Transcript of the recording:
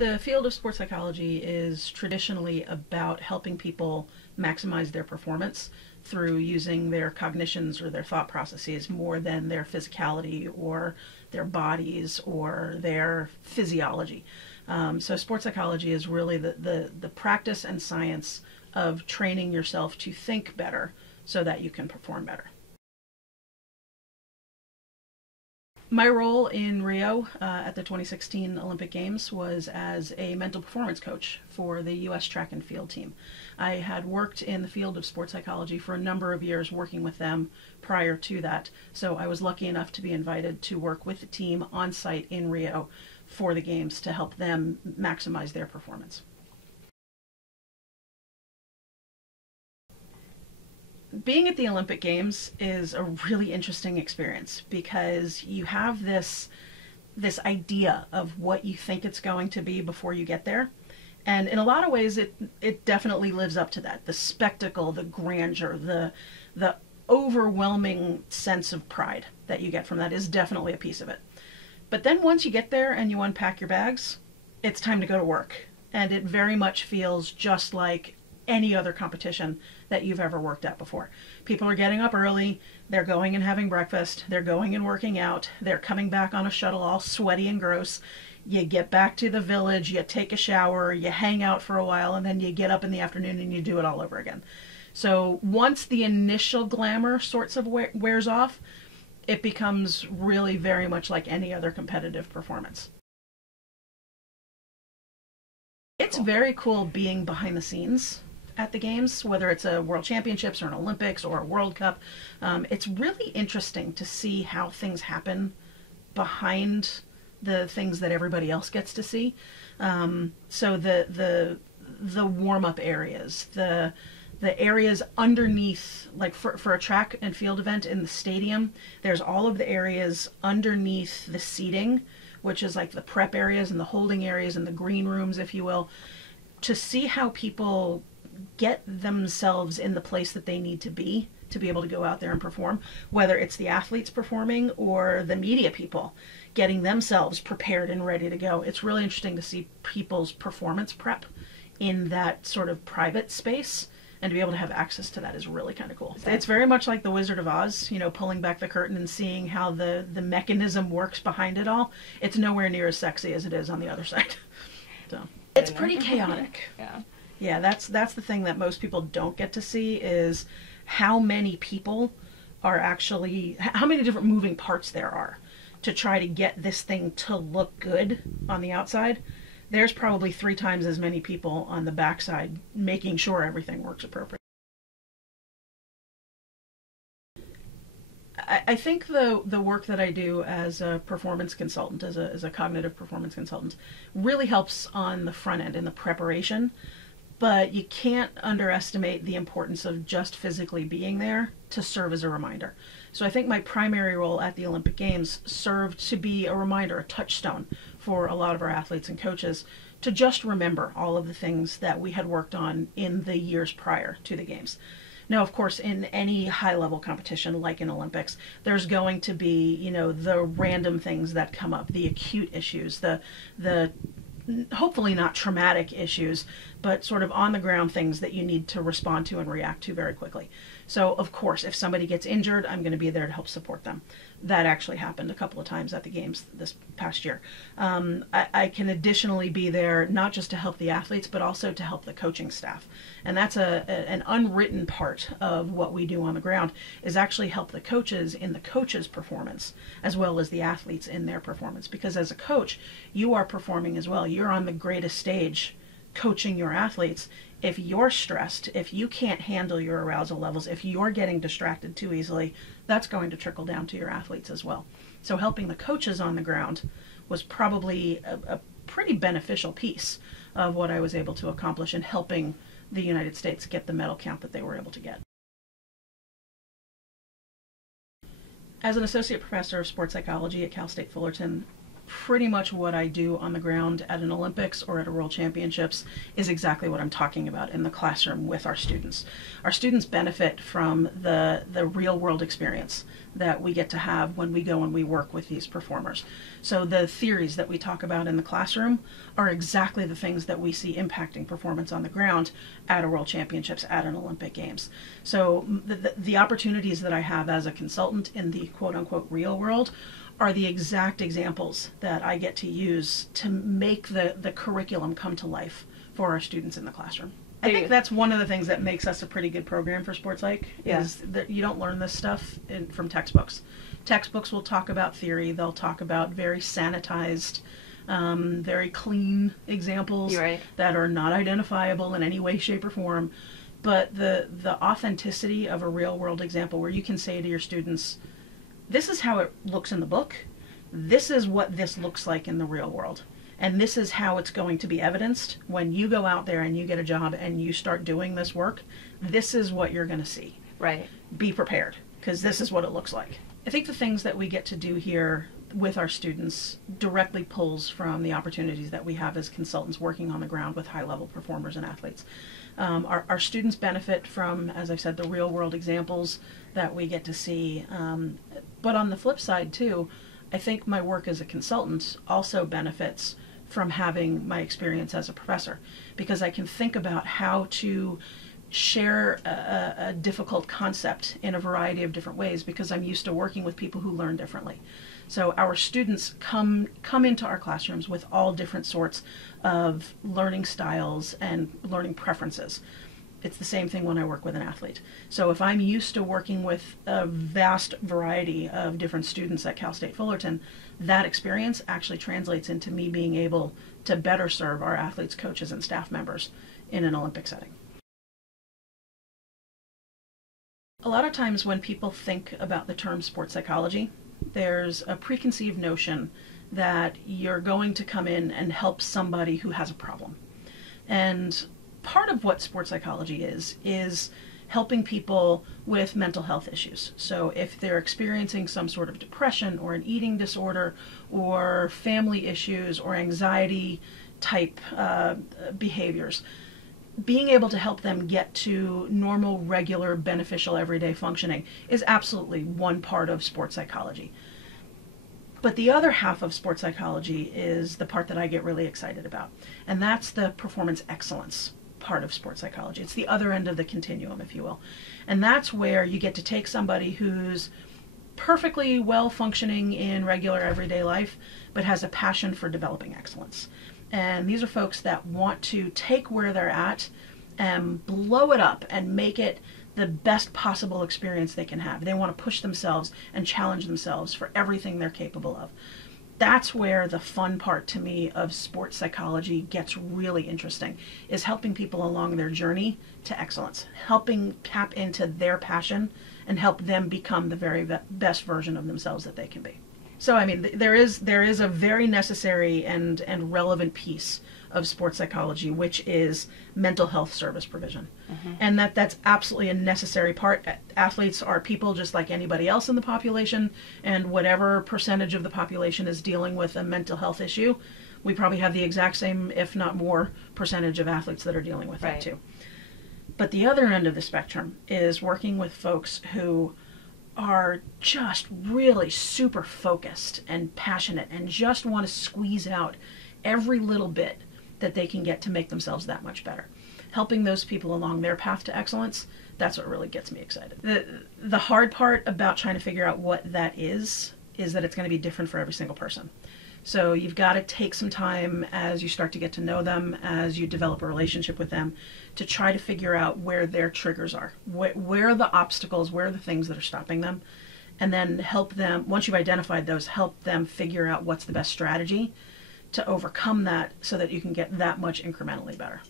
The field of sports psychology is traditionally about helping people maximize their performance through using their cognitions or their thought processes more than their physicality or their bodies or their physiology. So sports psychology is really the practice and science of training yourself to think better so that you can perform better. My role in Rio at the 2016 Olympic Games was as a mental performance coach for the U.S. track and field team. I had worked in the field of sports psychology for a number of years working with them prior to that, so I was lucky enough to be invited to work with the team on site in Rio for the Games to help them maximize their performance. Being at the Olympic Games is a really interesting experience because you have this idea of what you think it's going to be before you get there. And in a lot of ways, it definitely lives up to that. The spectacle, the grandeur, the overwhelming sense of pride that you get from that is definitely a piece of it. But then once you get there and you unpack your bags, it's time to go to work. And it very much feels just like any other competition that you've ever worked at before. People are getting up early, they're going and having breakfast, they're going and working out, they're coming back on a shuttle all sweaty and gross. You get back to the village, you take a shower, you hang out for a while, and then you get up in the afternoon and you do it all over again. So once the initial glamour sorts of wears off, it becomes really very much like any other competitive performance. It's very cool being behind the scenes at the Games, whether it's a World Championships or an Olympics or a World Cup. It's really interesting to see how things happen behind the things that everybody else gets to see. So the warm-up areas, the areas underneath, like for a track and field event in the stadium, there's all of the areas underneath the seating, which is like the prep areas and the holding areas and the green rooms, if you will, to see how people get themselves in the place that they need to be able to go out there and perform, whether it's the athletes performing or the media people getting themselves prepared and ready to go. It's really interesting to see people's performance prep in that sort of private space, and to be able to have access to that is really kind of cool. It's very much like the Wizard of Oz, pulling back the curtain and seeing how the mechanism works behind it all. It's nowhere near as sexy as it is on the other side. So it's pretty chaotic. Yeah, that's the thing that most people don't get to see, is how many people are actually, how many different moving parts there are to try to get this thing to look good on the outside. There's probably 3 times as many people on the backside making sure everything works appropriately. I think the work that I do as a performance consultant, as a cognitive performance consultant, really helps on the front end in the preparation. But you can't underestimate the importance of just physically being there to serve as a reminder. So I think my primary role at the Olympic Games served to be a reminder, a touchstone for a lot of our athletes and coaches to just remember all of the things that we had worked on in the years prior to the Games. Now, of course, in any high-level competition like in Olympics, there's going to be, the random things that come up, the acute issues, the hopefully not traumatic issues, but sort of on the ground things that you need to respond to and react to very quickly. So of course, if somebody gets injured, I'm going to be there to help support them. That actually happened a couple of times at the Games this past year. I can additionally be there not just to help the athletes, but also to help the coaching staff. And that's an unwritten part of what we do on the ground, is actually help the coaches in the coaches' performance as well as the athletes in their performance. Because as a coach, you are performing as well. You're on the greatest stage coaching your athletes. If you're stressed, if you can't handle your arousal levels, if you're getting distracted too easily, that's going to trickle down to your athletes as well. So helping the coaches on the ground was probably a pretty beneficial piece of what I was able to accomplish in helping the United States get the medal count that they were able to get. As an associate professor of sports psychology at Cal State Fullerton, pretty much what I do on the ground at an Olympics or at a World Championships is exactly what I'm talking about in the classroom with our students. Our students benefit from the real world experience that we get to have when we go and we work with these performers. So the theories that we talk about in the classroom are exactly the things that we see impacting performance on the ground at a World Championships, at an Olympic Games. So the opportunities that I have as a consultant in the quote unquote real world are the exact examples that I get to use to make the curriculum come to life for our students in the classroom. I think that's one of the things that makes us a pretty good program for sports psych, is that you don't learn this stuff from textbooks. Textbooks will talk about theory, they'll talk about very sanitized, very clean examples that are not identifiable in any way, shape, or form. But the authenticity of a real world example where you can say to your students, this is how it looks in the book, this is what this looks like in the real world. And this is how it's going to be evidenced when you go out there and you get a job and you start doing this work. This is what you're going to see. Right. Be prepared, because this is what it looks like. I think the things that we get to do here with our students directly pulls from the opportunities that we have as consultants working on the ground with high-level performers and athletes. Our students benefit from, as I've said, the real-world examples that we get to see. But on the flip side, too, I think my work as a consultant also benefits from having my experience as a professor, because I can think about how to share a difficult concept in a variety of different ways, because I'm used to working with people who learn differently. So our students come into our classrooms with all different sorts of learning styles and learning preferences. It's the same thing when I work with an athlete. So if I'm used to working with a vast variety of different students at Cal State Fullerton, that experience actually translates into me being able to better serve our athletes, coaches, and staff members in an Olympic setting. A lot of times when people think about the term sports psychology, there's a preconceived notion that you're going to come in and help somebody who has a problem. And part of what sports psychology is helping people with mental health issues. So if they're experiencing some sort of depression or an eating disorder or family issues or anxiety type behaviors, being able to help them get to normal, regular, beneficial, everyday functioning is absolutely one part of sports psychology. But the other half of sports psychology is the part that I get really excited about, and that's the performance excellence part of sports psychology. It's the other end of the continuum, if you will. And that's where you get to take somebody who's perfectly well functioning in regular everyday life, but has a passion for developing excellence. And these are folks that want to take where they're at and blow it up and make it the best possible experience they can have. They want to push themselves and challenge themselves for everything they're capable of. That's where the fun part to me of sports psychology gets really interesting, is helping people along their journey to excellence, helping tap into their passion and help them become the very best version of themselves that they can be. So, I mean, there is a very necessary and relevant piece of sports psychology, which is mental health service provision. Mm-hmm. And that's absolutely a necessary part. Athletes are people just like anybody else in the population, and whatever percentage of the population is dealing with a mental health issue, we probably have the exact same, if not more, percentage of athletes that are dealing with that too. But the other end of the spectrum is working with folks who are just really super focused and passionate and just want to squeeze out every little bit that they can get to make themselves that much better. Helping those people along their path to excellence, that's what really gets me excited. The hard part about trying to figure out what that is that it's going to be different for every single person. So you've got to take some time as you start to get to know them, as you develop a relationship with them, to try to figure out where their triggers are, where are the obstacles, where are the things that are stopping them, and then help them, once you've identified those, help them figure out what's the best strategy to overcome that so that you can get that much incrementally better.